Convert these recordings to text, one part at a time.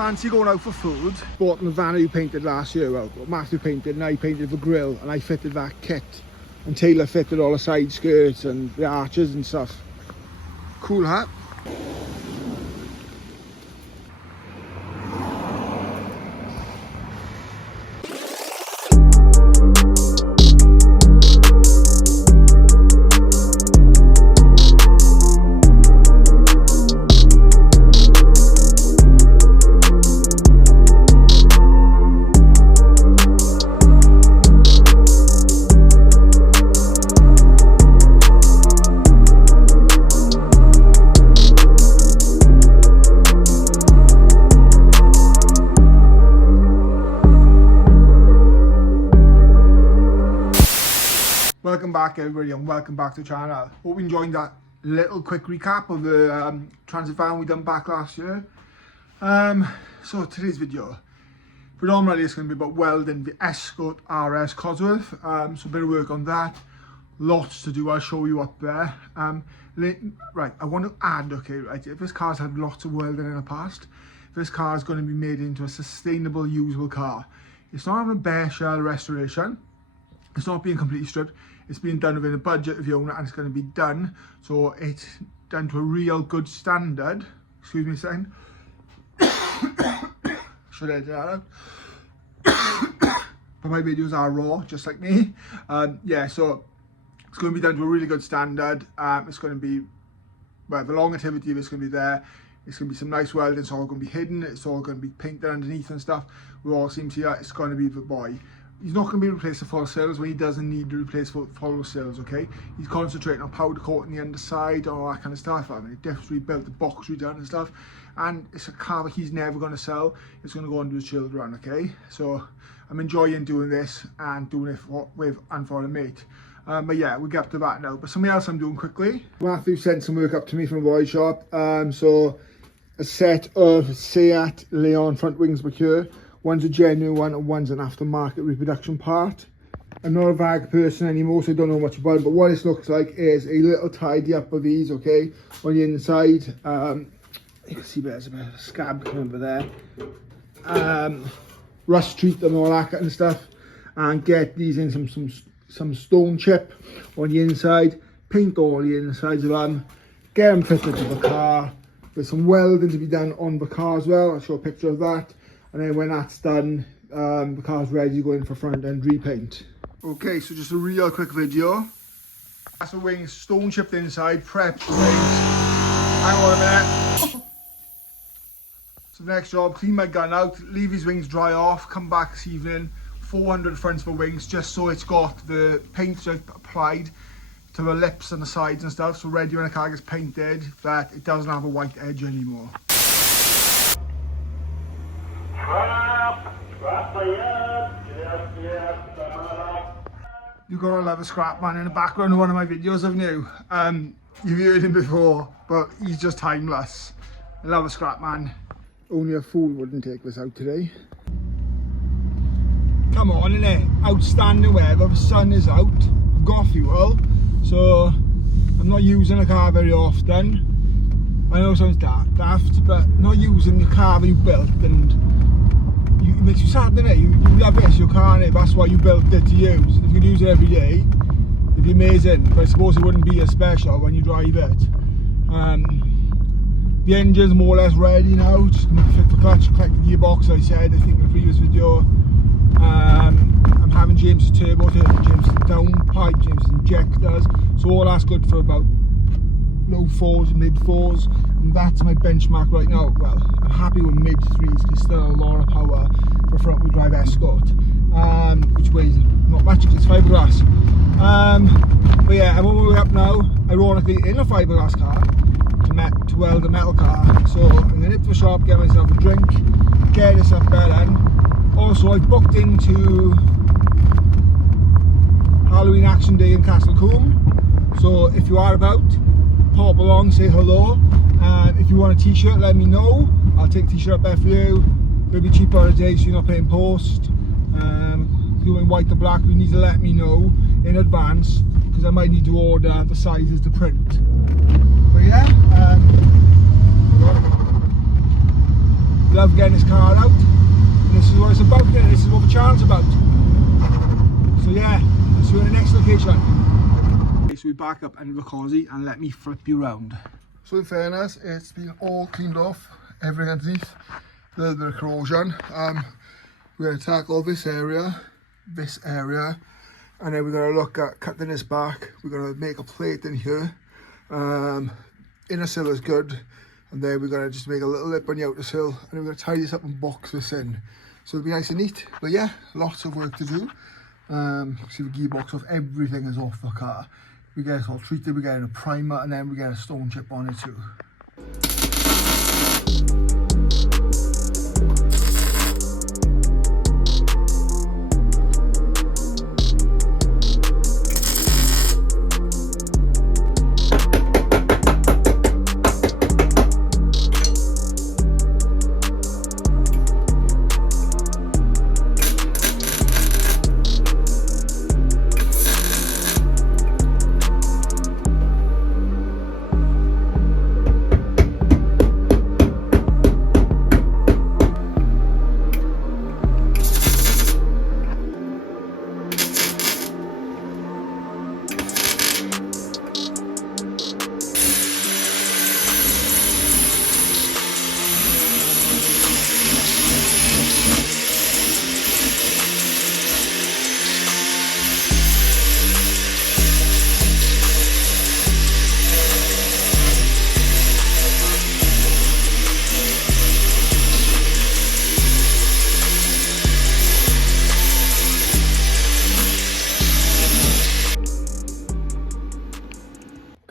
fancy going out for food. Bought the van you painted last year. Well, Matthew painted and I painted the grill and I fitted that kit. And Taylor fitted all the side skirts and the arches and stuff. Cool hat. Welcome back everybody and welcome back to the channel. Hope you enjoyed that little quick recap of the transit van we done back last year. So today's video, predominantly it's going to be about welding the Escort RS Cosworth. So a bit of work on that, lots to do, I'll show you up there. Right, I want to add, okay, right, if this car's had lots of welding in the past, this car is going to be made into a sustainable, usable car. It's not having a bare shell restoration, it's not being completely stripped. It's being done within a budget of the owner and it's going to be done so it's done to a real good standard. Excuse me a second. Should edit that out. But my videos are raw, just like me. Yeah, so it's going to be done to a really good standard. It's going to be, well, the longevity of it's going to be there. It's going to be some nice welding. It's all going to be hidden. It's all going to be painted underneath and stuff. We all seem to, it's going to be the boy. He's not going to be replaced the full sills when he doesn't need to replace full sills, okay? He's concentrating on powder coating the underside, all that kind of stuff. I mean, he definitely rebuilt the box redone and stuff. And it's a car that he's never going to sell. It's going to go on to his children, okay? So I'm enjoying doing this and doing it with and for a mate. But yeah, we'll get up to that now. But something else I'm doing quickly. Matthew sent some work up to me from the body shop. So a set of Seat Leon front wings back here. One's a genuine one and one's an aftermarket reproduction part. I'm not a VAG person anymore, so I don't know much about it, but what this looks like is a little tidy up of these, okay, on the inside. You can see there's a bit of a scab coming over there. Rust treat them, all that kind of stuff, and get these in some stone chip on the inside, paint all the insides of them, get them fitted to the car. There's some welding to be done on the car as well. I'll show a picture of that. And then when that's done, the car's ready to go in for front end repaint. Okay, so just a real quick video. That's the wings, stone chipped inside, prepped the wings. Hang on a minute. So the next job, clean my gun out, leave these wings dry off, come back this evening, 400 fronts for wings, just so it's got the paint applied to the lips and the sides and stuff, so ready when the car gets painted, that it doesn't have a white edge anymore. You gotta love a scrap man in the background of one of my videos, haven't you? You've heard him before, but he's just timeless. I love a scrap man. Only a fool wouldn't take this out today. Come on, innit? Outstanding weather, the sun is out. I've got fuel, so I'm not using the car very often. I know it sounds daft, but not using the car that you built, and it makes you sad, doesn't it? You love it, it's your car, innit? That's why you built it to use. If you could use it every day, it'd be amazing. But I suppose it wouldn't be as special when you drive it. The engine's more or less ready now. Just gonna fit the clutch, collect the gearbox, I said, I think in the previous video. I'm having James' turbo, James' downpipe, James' injectors. So all that's good for about low 4s, mid 4s, and that's my benchmark right now. Well, I'm happy with mid 3s because it's still a lot of power for a front wheel drive Escort, which weighs not much because it's fiberglass. But yeah, I'm on my way up now, ironically in a fiberglass car to weld a metal car. So I'm going to nip to the shop, get myself a drink, get this up there then. Also, I've booked into Halloween Action Day in Castlecombe, so if you are about, pop along, say hello. If you want a t-shirt, let me know. I'll take a t-shirt up there for you. It'll be cheaper on a day, so you're not paying post. If you want white or black, you need to let me know in advance because I might need to order the sizes to print. But yeah, love getting this car out, and this is what it's about, and this is what the channel's about. So yeah, let's see you in the next location. Okay, so we back up under the cozy and let me flip you around. So in fairness, it's been all cleaned off, everything underneath, a little bit of corrosion. We're going to tackle this area, and then we're going to look at cutting this back. We're going to make a plate in here. Inner sill is good, and then we're going to just make a little lip on the outer sill, and then we're going to tie this up and box this in. So it'll be nice and neat, but yeah, lots of work to do. See the gearbox off, everything is off the car. We get it all treated, we get a primer, and then we get a stone chip on it too.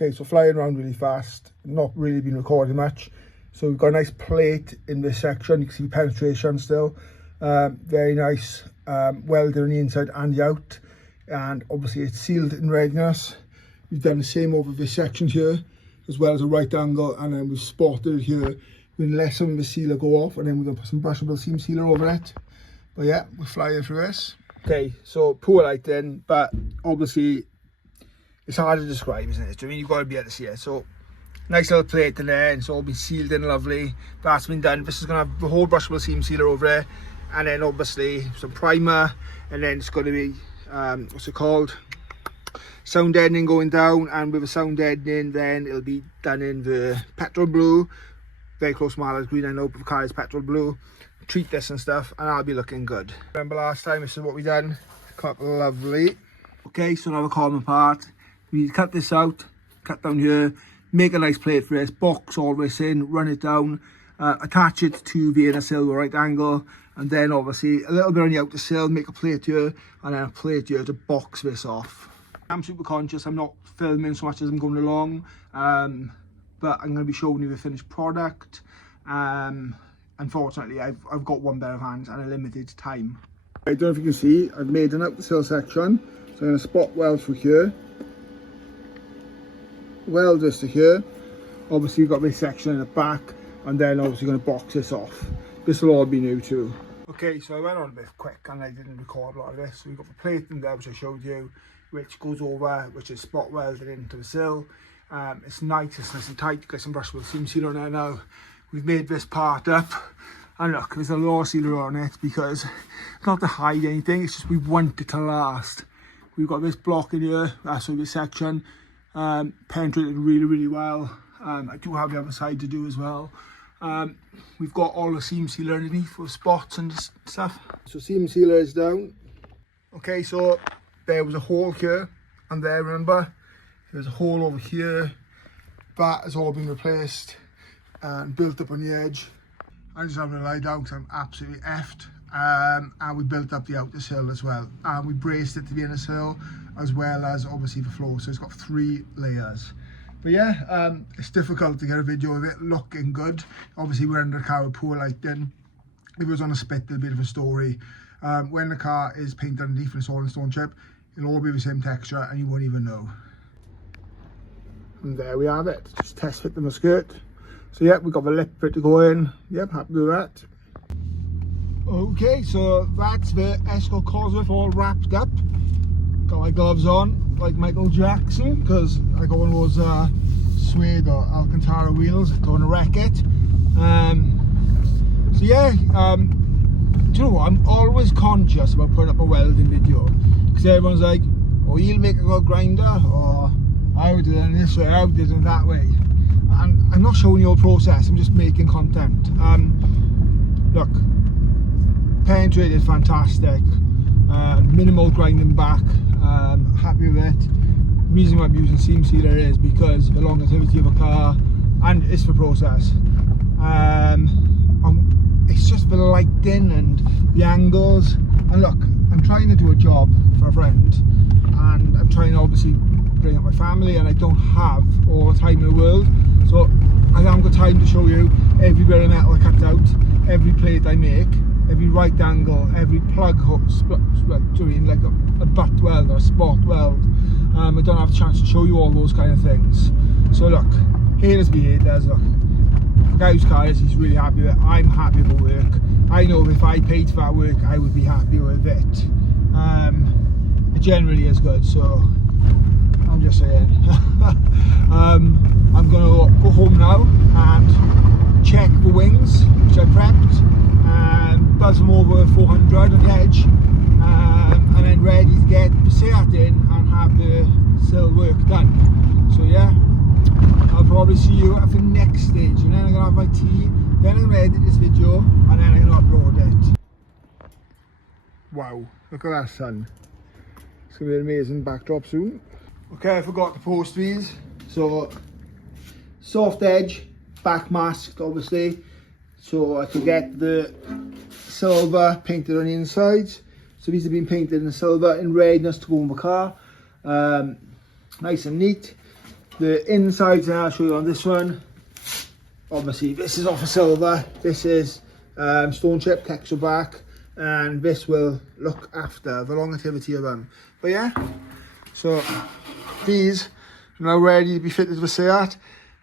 Okay, so flying around really fast, not really been recording much. So we've got a nice plate in this section. You can see penetration still. Very nice welder on the inside and the out. And obviously it's sealed in readiness. We've done the same over this section here, as well as a right angle, and then we've spotted it here. We're going to let some of the sealer go off, and then we're going to put some brushable seam sealer over it. But yeah, we're flying through this. Okay, so poor lighting, but obviously it's hard to describe, isn't it? I mean, you've got to be able to see it. So nice little plate in there, and it's all been sealed in lovely. That's been done. This is going to have the whole brushable seam sealer over there, and then obviously some primer, and then it's going to be what's it called, sound deadening going down, and with the sound deadening then it'll be done in the petrol blue, very close to Mala's green. I know, but the car is petrol blue. Treat this and stuff, and I'll be looking good. Remember last time, this is what we done. Cut lovely. Okay, so now we're calling apart. We need to cut this out, cut down here, make a nice plate for this, box all this in, run it down, attach it to the inner sill with a right angle, and then obviously a little bit on the outer sill, make a plate here, and then a plate here to box this off. I'm super conscious, I'm not filming so much as I'm going along, but I'm going to be showing you the finished product. Unfortunately, I've got one pair of hands and a limited time. I don't know if you can see, I've made an outer sill section, so I'm going to spot weld through here. Weld this to here. Obviously you've got this section in the back, and then obviously going to box this off. This will all be new too. Okay, so I went on a bit quick and I didn't record a lot of this. So we've got the plate in there which I showed you, which goes over, which is spot welded into the sill. It's nice, it's nice and tight. Got some brushable seam sealer on there now. We've made this part up, and look, there's a law sealer on it because it's not to hide anything, it's just we want it to last. We've got this block in here, so this section penetrated really well. I do have the other side to do as well. We've got all the seam sealer underneath with spots and stuff. So seam sealer is down. Okay, so there was a hole here and there, remember? There's a hole over here. That has all been replaced and built up on the edge. I just having to lie down because I'm absolutely effed. And we built up the outer sill as well, and we braced it to the inner sill as well as obviously the floor, so it's got 3 layers. But yeah, it's difficult to get a video of it looking good. Obviously we're under a car with poor lighting. If it was on a spit, there'd be a bit of a story. When the car is painted underneath and it's all in stone chip, it'll all be the same texture and you won't even know. And there we have it, just test fit the skirt. So yeah, we've got the lip fit to go in. Yep, happy with that. Okay, so that's the Escort Cosworth all wrapped up. Got my gloves on like Michael Jackson because I got one of those suede or Alcantara wheels. Don't want to wreck it. So yeah, do you know what, I'm always conscious about putting up a welding video, because everyone's like, oh, you'll make a good grinder, or I would do it this way, I would do it that way. And I'm not showing you the process, I'm just making content. Look, penetrated fantastic, minimal grinding back, happy with it. The reason why I'm using seam sealer is because the longevity of a car, and it's for process. It's just the lighting and the angles, and look, I'm trying to do a job for a friend, and I'm trying to obviously bring up my family, and I don't have all the time in the world, so I haven't got time to show you every bit of metal I cut out, every plate I make, every right angle, every plug hook, doing like a butt weld or a spot weld. I don't have a chance to show you all those kind of things. So look, haters be haters. Look, the guy whose car is, he's really happy with it. I'm happy with the work. I know if I paid for that work, I would be happy with it. It generally is good, so I'm just saying. I'm gonna go home now and check the wings, which I prepped, and buzz them over 400 on the edge, and then ready to get the Seat in and have the sill work done. So yeah, I'll probably see you at the next stage, and then I'm gonna have my tea, then I'm gonna edit this video, and then I'm gonna upload it. Wow, look at that sun. It's gonna be an amazing backdrop soon. Okay, I forgot to post these. So, soft edge, back masked obviously, so I could get the silver painted on the insides. So these have been painted in silver in readiness to go in the car. Nice and neat. The insides, I'll show you on this one. Obviously this is off of silver, this is stone chip texture back, and this will look after the longevity of them. But yeah, so these are now ready to be fitted with Seat,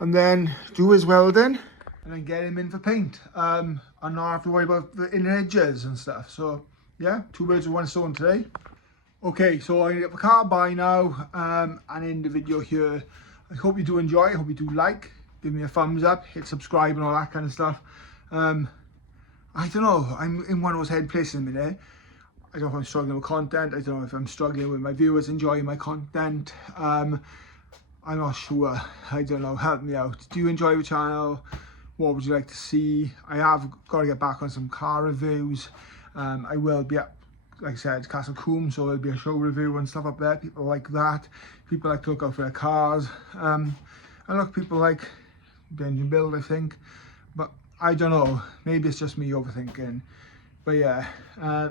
and then do his welding and then get him in for paint, and not have to worry about the inner edges and stuff. So yeah, 2 birds with 1 stone today. Okay, so I'm gonna get the car by now, and end the video here. I hope you do enjoy, I hope you do like, give me a thumbs up, hit subscribe and all that kind of stuff. I don't know, I'm in one of those head places in a minute. I don't know if I'm struggling with content, I don't know if I'm struggling with my viewers enjoying my content. I'm not sure, I don't know, help me out. Do you enjoy the channel? What would you like to see? I have got to get back on some car reviews. I will be at, like I said, Castle Coombe, so there'll be a show review and stuff up there. People like that. People like to look out for their cars. And look, people like the engine build, I think. But I don't know, maybe it's just me overthinking. But yeah,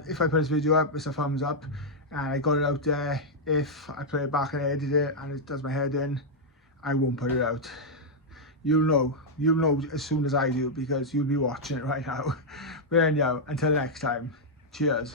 if I put this video up, it's a thumbs up, and I got it out there. If I play it back and edit it and it does my head in, I won't put it out. You'll know as soon as I do, because you'll be watching it right now. But anyhow, until next time, cheers.